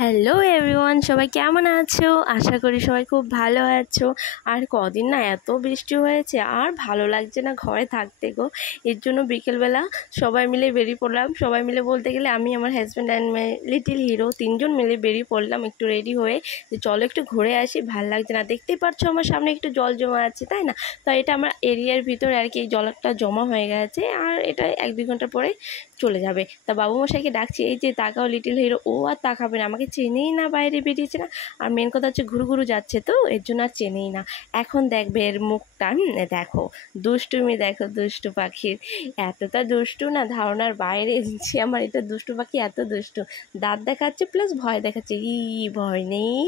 Hello everyone, সবাই কেমন আছো? আশা করি সবাই খুব ভালো আছো। আর কদিন না এত বৃষ্টি হয়েছে, আর ভালো লাগছে না ঘরে থাকতে গো। এর জন্য বিকেলবেলা সবাই মিলে বেরিয়ে পড়লাম। সবাই মিলে বলতে গেলে আমি, আমার husband and my little hero, তিনজন মিলে বেরিয়ে পড়লাম একটু রেডি হয়ে, যে চলো একটু ঘুরে আসি, ভাল লাগছে না। দেখতেই পাচ্ছ আমার সামনে একটু জল জমা আছে, তাই না? তো এটা আমার এরিয়ার ভিতরে আর কি, এই জলটা জমা হয়ে গেছে, আর এটা 1-2 ঘন্টা পরে চলে যাবে। তা বাবুমশাইকে ডাকছি, এই যে তাকাও লিটিল হিরো। ও আর তাকাবে না, আমাকে চেনেই না, বাইরে বেরিয়েছে না। আর মেন কথা হচ্ছে ঘুরু ঘুরু যাচ্ছে, তো এর জন্য আর চেনেই না। এখন দেখবে এর মুখটা, দেখো দুষ্টুমি, দেখো দুষ্টু পাখির এতটা দুষ্টু না, ধারণার বাইরে। যে আমার এটা দুষ্টু পাখি এত দুষ্টু, দাঁত দেখাচ্ছে প্লাস ভয় দেখাচ্ছে। ভয় নেই,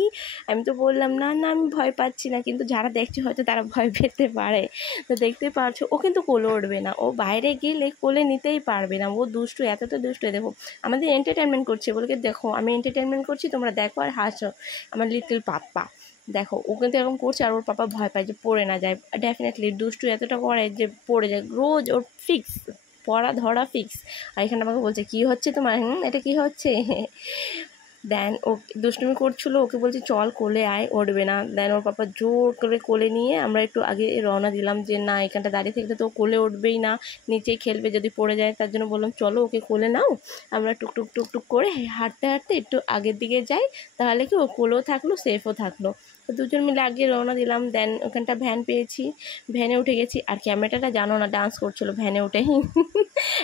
আমি তো বললাম না না আমি ভয় পাচ্ছি না, কিন্তু যারা দেখছে হয়তো তারা ভয় পেতে পারে। তো দেখতে পারছো, ও কিন্তু কোলে উঠবে না, ও বাইরে গেলে কোলে নিতেই পারবে না। ও দুষ্টু, এতটা দুষ্টু। দেখো আমাদের এন্টারটেনমেন্ট করছে, বলকে দেখো আমি এন্টারটেনমেন্ট করছি, তোমরা দেখো আর হাসো। আমার লিটল পাপ্পা দেখো, ও কিন্তু এরকম করছে, আর ওর পাপা ভয় পায় যে পড়ে না যায়। ডেফিনেটলি দুষ্টু এতটা করে যে পড়ে যায়, রোজ ওর ফিক্স পড়া ধরা ফিক্স। আর এখানে আমাকে বলছে কি হচ্ছে তোমার, এটা কি হচ্ছে। দেন ও দুষ্টুমি করছিল, ওকে বলছি চল কোলে আয়, উঠবে না। দেন ওর পাপা জোর করে কোলে নিয়ে আমরা একটু আগে রওনা দিলাম, যে না এখানটা দাঁড়িয়ে থাকলে তো কোলে উঠবেই না, নিচেই খেলবে যদি পড়ে যায়। তার জন্য বললাম চলো ওকে কোলে নাও। আমরা টুকটুক টুকটুক করে হাঁটতে হাঁটতে একটু আগের দিকে যাই, তাহলে কি ও কোলেও থাকলো, সেফও থাকলো। তো দুজন মিলে আগে রওনা দিলাম। দেন ওখানটা ভ্যান পেয়েছি, ভ্যানে উঠে গেছি। আর ক্যামেরাটা জানো না ডান্স করছিলো ভ্যানে উঠে।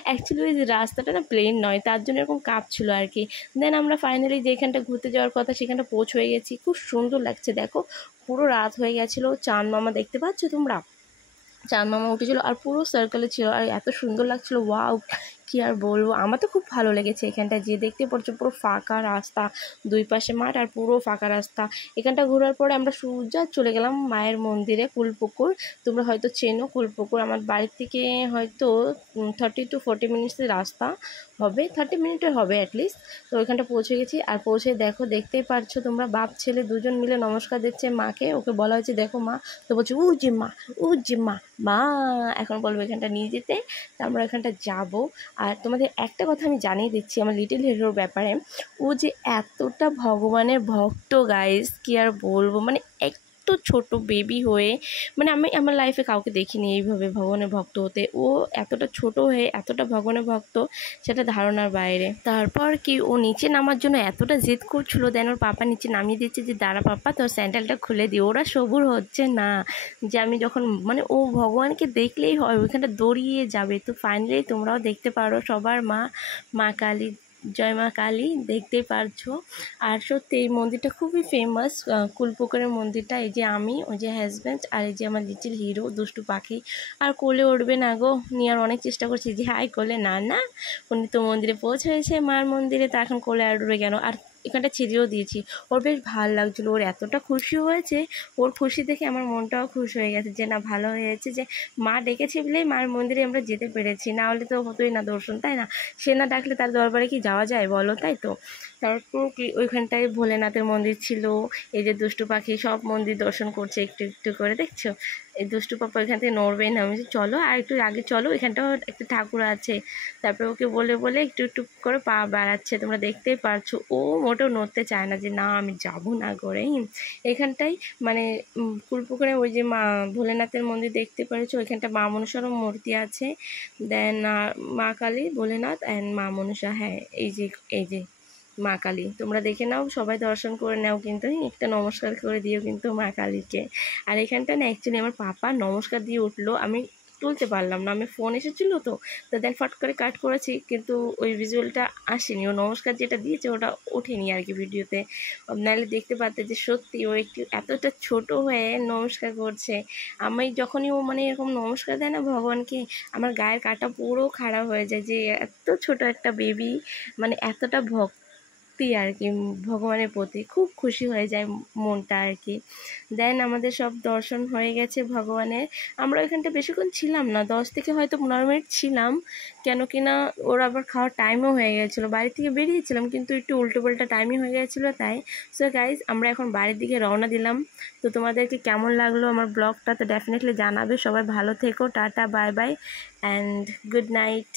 অ্যাকচুয়ালি ওই যে রাস্তাটা না প্লেন নয়, তার জন্য এরকম কাঁপছিল আর কি। দেন আমরা ফাইনালি যেখানটা ঘুরতে যাওয়ার কথা সেখানটা হয়ে গেছি। খুব সুন্দর লাগছে, দেখো পুরো রাত হয়ে গেছিলো। চাঁদ মামা দেখতে পাচ্ছ তোমরা, চাঁদ মামা উঠেছিল আর পুরো সার্কেলে ছিল, আর এত সুন্দর লাগছিল, ওয়াও কি আর বলবো। আমার তো খুব ভালো লেগেছে এখানটা যে, দেখতে পাচ্ছ পুরো ফাঁকা রাস্তা, দুই পাশে মাঠ আর পুরো ফাঁকা রাস্তা। এখানটা ঘোরার পরে আমরা সোজা চলে গেলাম মায়ের মন্দিরে, কুলপুকুর। তোমরা হয়তো চেনো কুলপুকুর, আমার বাড়ির থেকে হয়তো 30-40 মিনিটসের রাস্তা হবে, 30 মিনিটের হবে অ্যাটলিস্ট। তো ওইখানটা পৌঁছে গেছি। আর পৌঁছে দেখো, দেখতেই পারছো তোমরা, বাপ ছেলে দুজন মিলে নমস্কার দিচ্ছে মাকে। ওকে বলা হয়েছে দেখো মা, তো বলছে ও যে মা, ও যে মা, মা এখন বলবো এখানটা নিয়ে যেতে। তো আমরা এখানটা যাব। আর তোমাদের একটা কথা আমি জানিয়ে দিচ্ছি আমার লিটল হিরোর ব্যাপারে, ও যে এতটা ভগবানের ভক্ত গাইস, কি আর বলবো। মানে একটু ছোট বেবি হয়ে, মানে আমি আমার লাইফে কাউকে দেখিনি এইভাবে ভগবানের ভক্ত হতে। ও এতটা ছোট হয়ে এতটা ভগবানের ভক্ত, সেটা ধারণার বাইরে। তারপর কি ও নিচে নামার জন্য এতটা জেদ করছিল, দেন ওর পাপা নিচে নামিয়ে দিচ্ছে, যে দাঁড়া পাপা তোর স্যান্ডেলটা খুলে দিই। ওরা সবুর হচ্ছে না যে আমি যখন, মানে ও ভগবানকে দেখলেই হয় ওইখানটা দৌড়িয়ে যাবে। তো ফাইনালি তোমরাও দেখতে পারো, সবার মা, মা কালী, জয় মা কালী, দেখতেই পারছো। আর সত্যি এই মন্দিরটা খুবই ফেমাস, কুলপুকুরের মন্দিরটা। এই যে আমি, ওই যে হাজব্যান্ড, আর এই যে আমার লিটিল হিরো দুষ্টু পাখি। আর কোলে উঠবে না গো, নেওয়ার অনেক চেষ্টা করছি যে হাই কোলে, না না উনি তো মন্দিরে পৌঁছেছে মার মন্দিরে, তা এখন কোলে আর উঠবে কেন। আর এখানটা ছেড়েও দিয়েছি। ওর বেশ ভালো লাগছিলো, ওর এতটা খুশি হয়েছে, ওর খুশি দেখে আমার মনটাও খুশ হয়ে গেছে, যে না ভালো হয়েছে যে মা ডেকেছে বলেই মার মন্দিরে আমরা যেতে পেরেছি, না হলে তো হতোই না দর্শন, তাই না? সে না ডাকলে তার দরবারে কি যাওয়া যায় বলো, তাই তো? তারপর কি ওইখানটায় ভোলেনাথের মন্দির ছিল। এই যে দুষ্টু পাখি সব মন্দির দর্শন করছে একটু একটু করে, দেখছো? এই দুষ্টু পাপা এখান থেকে নড়বেই না। আমি বলছি চলো আর একটু আগে চলো, এখানটাও একটা ঠাকুর আছে। তারপরে ওকে বলে বলে একটু একটু করে পা বাড়াচ্ছে, তোমরা দেখতেই পারছো। ও মোটেও নড়তে চায় না, যে না আমি যাবো না করে। এখানটাই মানে কুলপুকুরে ওই যে মা ভোলেনাথের মন্দির দেখতে পাচ্ছ, ওইখানটা মা মনসারও মূর্তি আছে। দেন মা কালী, ভোলেনাথ অ্যান্ড মা মনসা, হ্যাঁ এই যে মা কালী, তোমরা দেখে নাও, সবাই দর্শন করে নাও, কিন্তু একটা নমস্কার করে দিও কিন্তু মা কালীকে। আর এখানটা না অ্যাকচুয়ালি আমার পাপা নমস্কার দিয়ে উঠলো, আমি তুলতে পারলাম না, আমি ফোন এসেছিলো তো দেন ফট করে কাট করেছি, কিন্তু ওই ভিজুয়ালটা আসেনি। ও নমস্কার যেটা দিয়েছে ওটা ওঠেনি আর কি ভিডিওতে, নাহলে দেখতে পারতে যে সত্যি ও একটু এতটা ছোট হয়ে নমস্কার করছে। আমি যখনই ও মানে এরকম নমস্কার দেয় না ভগবানকে, আমার গায়ের কাঁটা পুরো খাড়া হয়ে যায়, যে এত ছোট একটা বেবি মানে এতটা ভক্তি আর কি ভগবানের প্রতি, খুব খুশি হয়ে যায় মনটা আর কি। দেন আমাদের সব দর্শন হয়ে গেছে ভগবানের। আমরা ওইখানটা বেশিক্ষণ ছিলাম না, 10 থেকে হয়তো 15 মিনিট ছিলাম, কেন কি না ওর আবার খাওয়ার টাইমও হয়ে গেছিলো, বাড়ি থেকে বেরিয়েছিলাম কিন্তু একটু উল্টোপাল্টা টাইমই হয়ে গেছিলো তাই। সো গাইজ আমরা এখন বাড়ির দিকে রওনা দিলাম। তো তোমাদেরকে কেমন লাগলো আমার ব্লগটা তো ডেফিনেটলি জানাবে। সবাই ভালো থেকো, tata bye bye and good night.